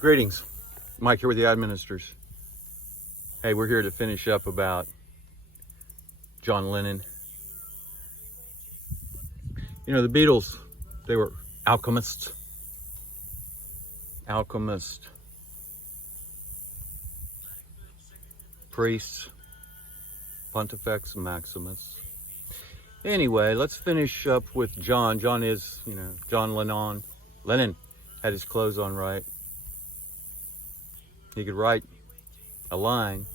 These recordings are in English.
Greetings, Mike here with the Administrators. Hey, we're here to finish up about John Lennon. You know, the Beatles, they were alchemists. Priests, Pontifex Maximus. Anyway, let's finish up with John. John is, John Lennon. Lennon had his clothes on right. He could write a line.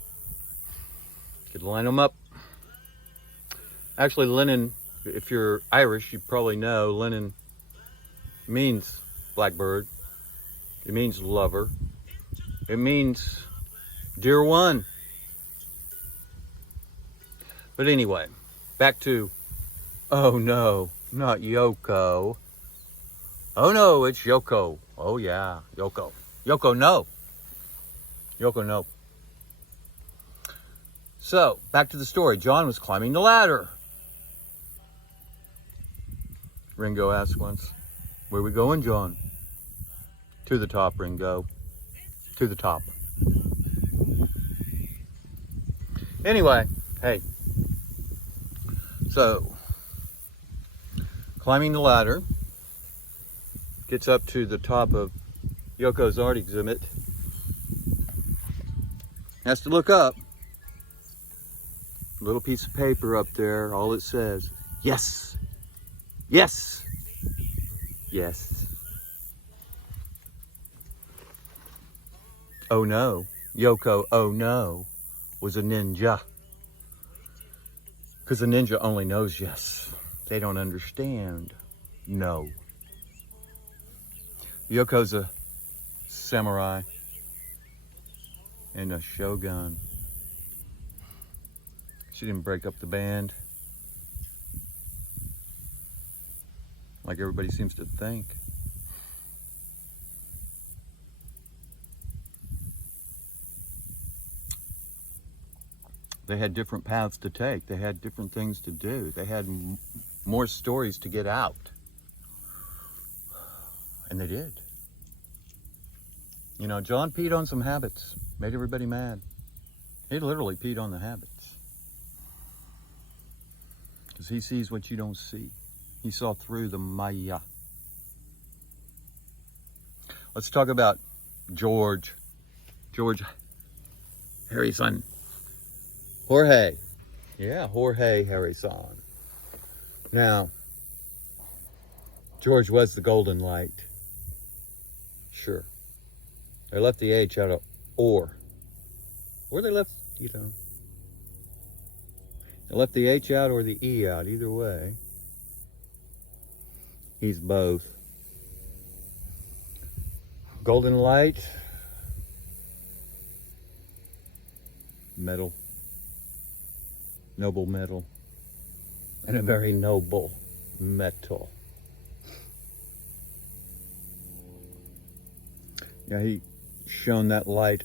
Could line them up. Actually, Lennon, if you're Irish, you probably know Lennon means blackbird. It means lover. It means dear one. But anyway, back to, oh no, not Yoko. Oh no, it's Yoko. Oh yeah, Yoko. Yoko no. Yoko no. So, back to the story. John was climbing the ladder. Ringo asked once, "Where we going, John?" "To the top, Ringo. To the top." Anyway, hey. So, climbing the ladder, gets up to the top of Yoko's art exhibit, has to look up. Little piece of paper up there, all it says, yes, yes, yes. Oh no, Yoko Ono was a ninja. Because a ninja only knows yes. They don't understand no. Yoko's a samurai and a shogun. She didn't break up the band like everybody seems to think. They had different paths to take. They had different things to do. They had more stories to get out. And they did. You know, John peed on some habits. Made everybody mad. He literally peed on the habits. Because he sees what you don't see. He saw through the Maya. Let's talk about George Harrison. Jorge. Yeah, Jorge Harrison. Now, George was the golden light. Sure. They left the H out of or. Or they left, they left the H out or the E out. Either way, he's both. Golden light. Metal. Noble metal. And a very noble metal. Yeah, he shone that light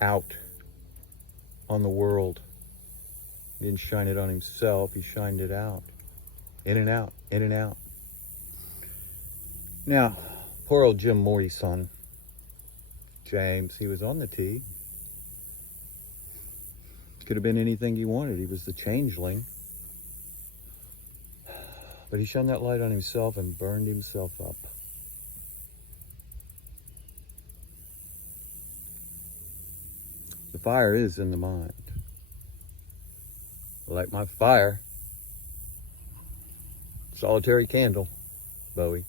out on the world. He didn't shine it on himself, he shined it out. In and out, in and out. Now, poor old Jim Morrison, James, he was on the T. Could have been anything he wanted. He was the changeling. But he shone that light on himself and burned himself up. The fire is in the mind. Light my fire. Solitary candle, Bowie.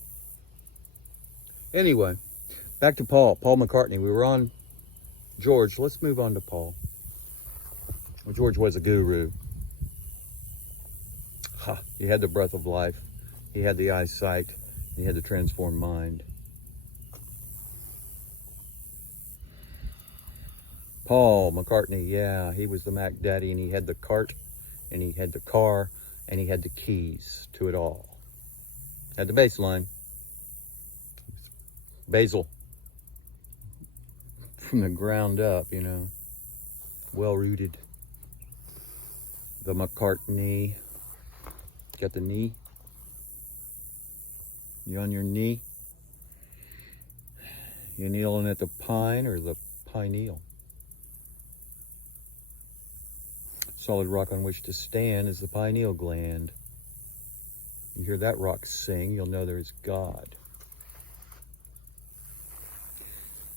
Anyway, back to Paul McCartney. We were on George. Let's move on to Paul. Well, George was a guru. He had the breath of life. He had the eyesight. He had the transformed mind. Paul McCartney, yeah, he was the Mac Daddy, and he had the cart, and he had the car, and he had the keys to it all. Had the bass line. Basil. From the ground up, well rooted. The McCartney. Got the knee? You on your knee? You kneeling at the pine or the pineal? Solid rock on which to stand is the pineal gland. You hear that rock sing, you'll know there's God.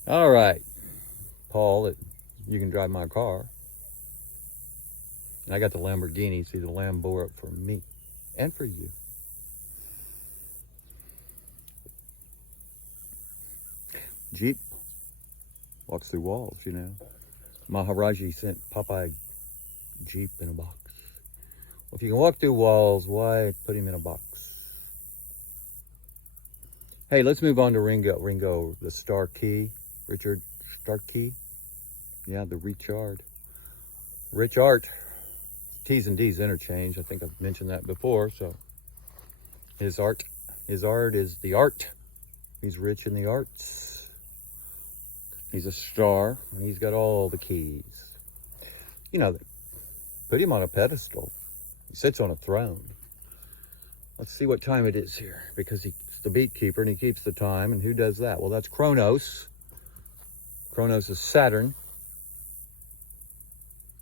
All right, Paul, you can drive my car. And I got the Lamborghini, see the Lamb bore up for me and for you. Jeep walks through walls, you know. Maharaji sent Popeye Jeep in a box. Well, if you can walk through walls, why put him in a box? Hey, let's move on to Ringo. Ringo, the Star Key. Richard Starkey. Yeah, the Richard. Rich Art. T's and D's interchange. I think I've mentioned that before. So his art is the art. He's rich in the arts. He's a star, and he's got all the keys. You know, put him on a pedestal. He sits on a throne. Let's see what time it is here, because he's the beat keeper, and he keeps the time, and who does that? Well, that's Kronos. Kronos is Saturn.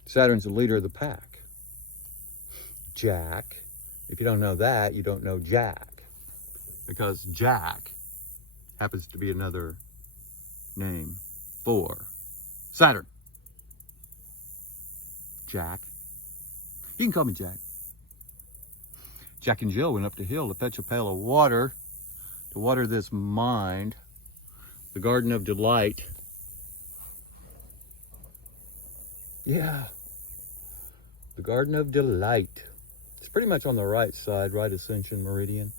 Saturn's the leader of the pack. Jack. If you don't know that, you don't know Jack. Because Jack happens to be another name for Saturn. Jack. You can call me Jack. Jack and Jill went up the hill to fetch a pail of water, to water this mind, the Garden of Delight. Yeah, the Garden of Delight. It's pretty much on the right side, right ascension meridian.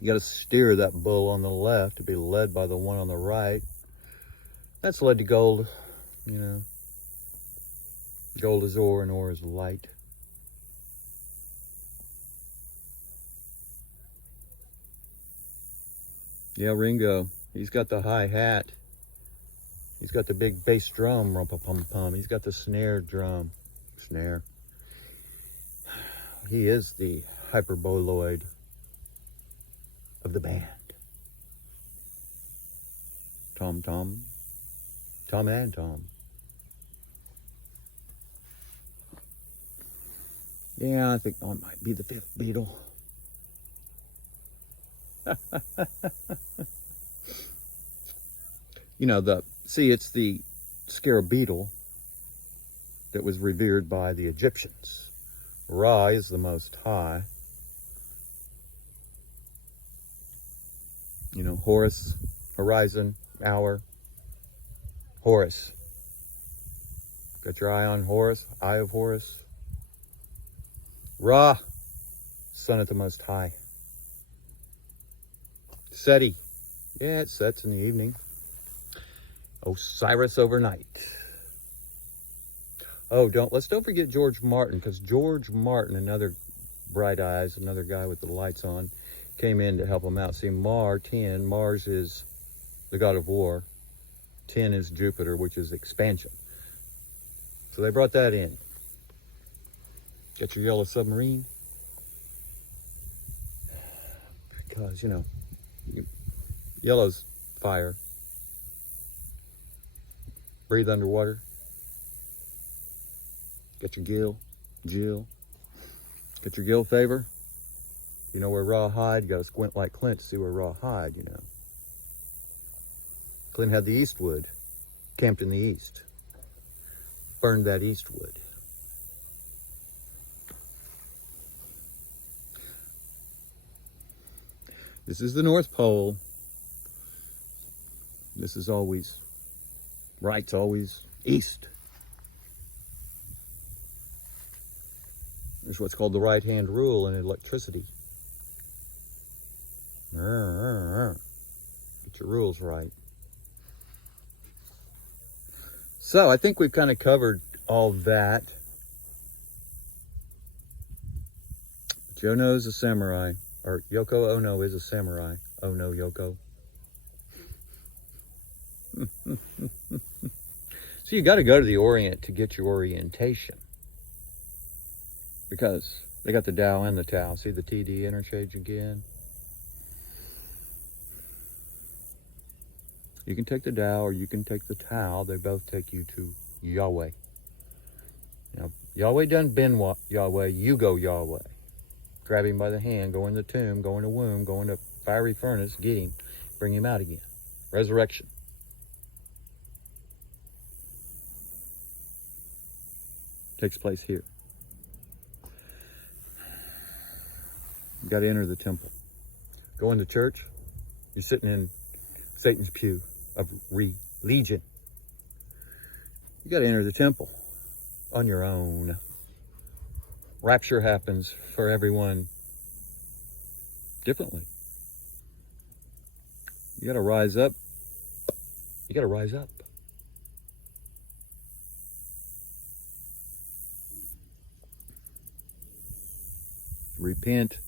You got to steer that bull on the left to be led by the one on the right. That's led to gold, you know. Gold is ore and ore is light. Yeah, Ringo, he's got the high hat. He's got the big bass drum, rum-pa-pum-pum. He's got the snare drum, snare. He is the hyperboloid of the band. Tom and Tom. Yeah, I think I might be the fifth Beatle. You know, it's the scarab beetle that was revered by the Egyptians. Ra is the Most High. You know, Horus, horizon, hour. Horus. Got your eye on Horus, eye of Horus. Ra, son of the Most High. Seti. Yeah, it sets in the evening. Osiris overnight. Oh, let's don't forget George Martin, because George Martin, another bright eyes, another guy with the lights on, came in to help him out. See, Mars is the god of war. 10 is Jupiter, which is expansion. So they brought that in. Got your yellow submarine. Because, you know, yellow's fire. Breathe underwater. Got your Jill. Got your gill favor. You know where Raw hide? You gotta squint like Clint to see where Raw hide, you know. Clint had the Eastwood, camped in the East. Burned that Eastwood. This is the North Pole. This is always, right's always east. This is what's called the right-hand rule in electricity. Get your rules right. So I think we've kind of covered all that. Joe knows a samurai, or Yoko Ono is a samurai. Oh no, Yoko. So you got to go to the Orient to get your orientation. Because they got the Tao and the Tao. See the TD interchange again? You can take the Tao or you can take the Tao. They both take you to Yahweh. Now, Yahweh doesn't bend Yahweh, you go Yahweh. Grab him by the hand, go in the tomb, go in the womb, go in the fiery furnace, get him, bring him out again. Resurrection. Takes place here. You got to enter the temple. Go into church, you're sitting in Satan's pew of religion. You got to enter the temple on your own. Rapture happens for everyone differently. You got to rise up. You got to rise up. Repent.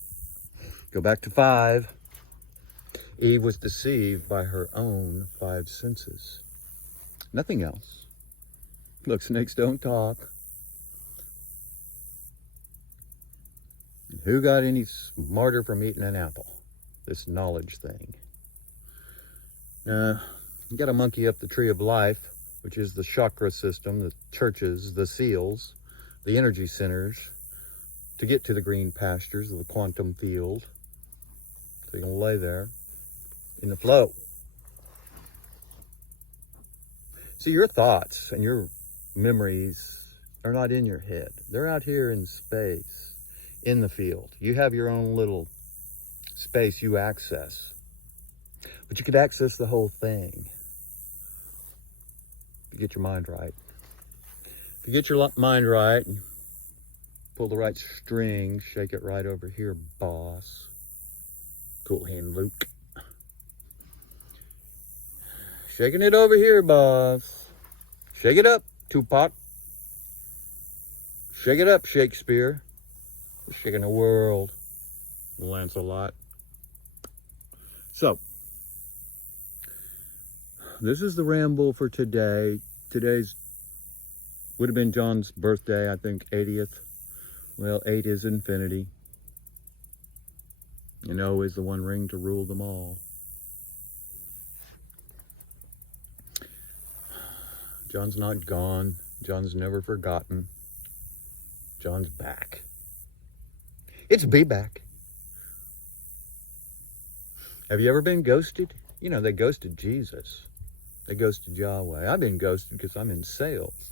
Go back to 5. Eve was deceived by her own 5 senses. Nothing else. Look, snakes don't talk. Who got any smarter from eating an apple? This knowledge thing. You got to monkey up the tree of life, which is the chakra system, the churches, the seals, the energy centers, to get to the green pastures of the quantum field. So you can lay there in the flow. See, your thoughts and your memories are not in your head. They're out here in space, in the field. You have your own little space you access. But you could access the whole thing if you get your mind right. If you get your mind right, and pull the right string, shake it right over here, boss. Cool hand, Luke. Shaking it over here, boss. Shake it up, Tupac. Shake it up, Shakespeare. We're shaking the world, Lancelot. So, this is the ramble for today. Today's would have been John's birthday, I think, 80th. Well, 8 is infinity. And O is the one ring to rule them all. John's not gone. John's never forgotten. John's back. It's be back. Have you ever been ghosted? You know, they ghosted Jesus. They ghosted Yahweh. I've been ghosted because I'm in sales.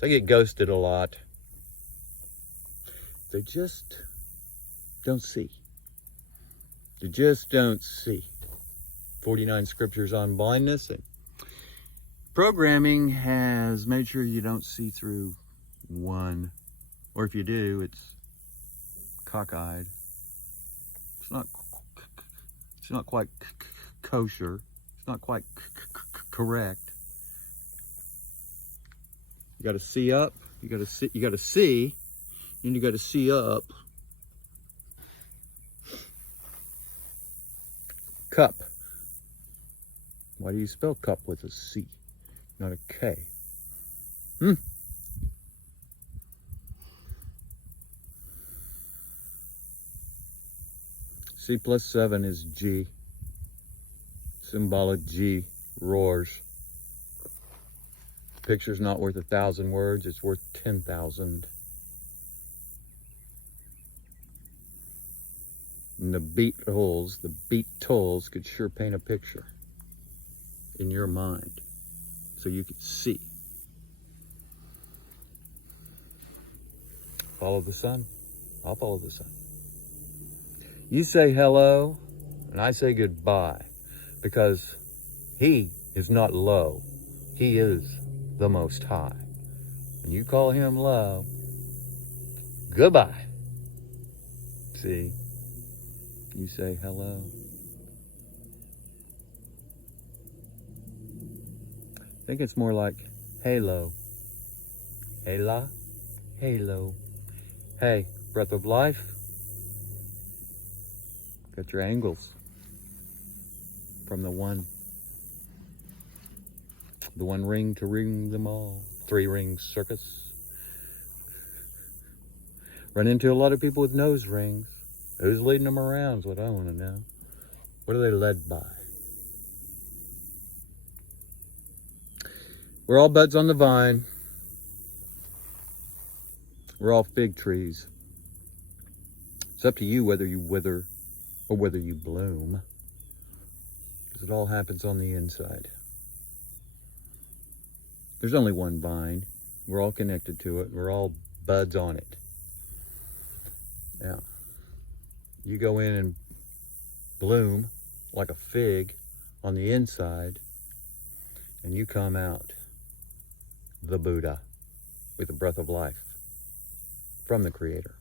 So I get ghosted a lot. They just don't see. They just don't see. 49 scriptures on blindness, and programming has made sure you don't see through one. Or if you do, it's cockeyed. It's not quite kosher. It's not quite correct. You got to see up. You got to see, and you got to see up. Cup. Why do you spell cup with a C, not a K? C plus 7 is G. Symbolic G roars. Picture's not worth 1,000 words, it's worth 10,000. And the Beatles could sure paint a picture in your mind so you could see. Follow the sun. I'll follow the sun. You say hello, and I say goodbye, because he is not low. He is the Most High. When you call him low, goodbye. See, you say hello. I think it's more like halo. Hela, halo. Hey, breath of life. Got your angles from the one ring to ring them all. 3 ring circus. Run into a lot of people with nose rings. Who's leading them around is what I want to know. What are they led by? We're all buds on the vine. We're all fig trees. It's up to you whether you wither or whether you bloom, because it all happens on the inside. There's only one vine. We're all connected to it. We're all buds on it. Now, you go in and bloom like a fig on the inside, and you come out the Buddha with the breath of life from the Creator.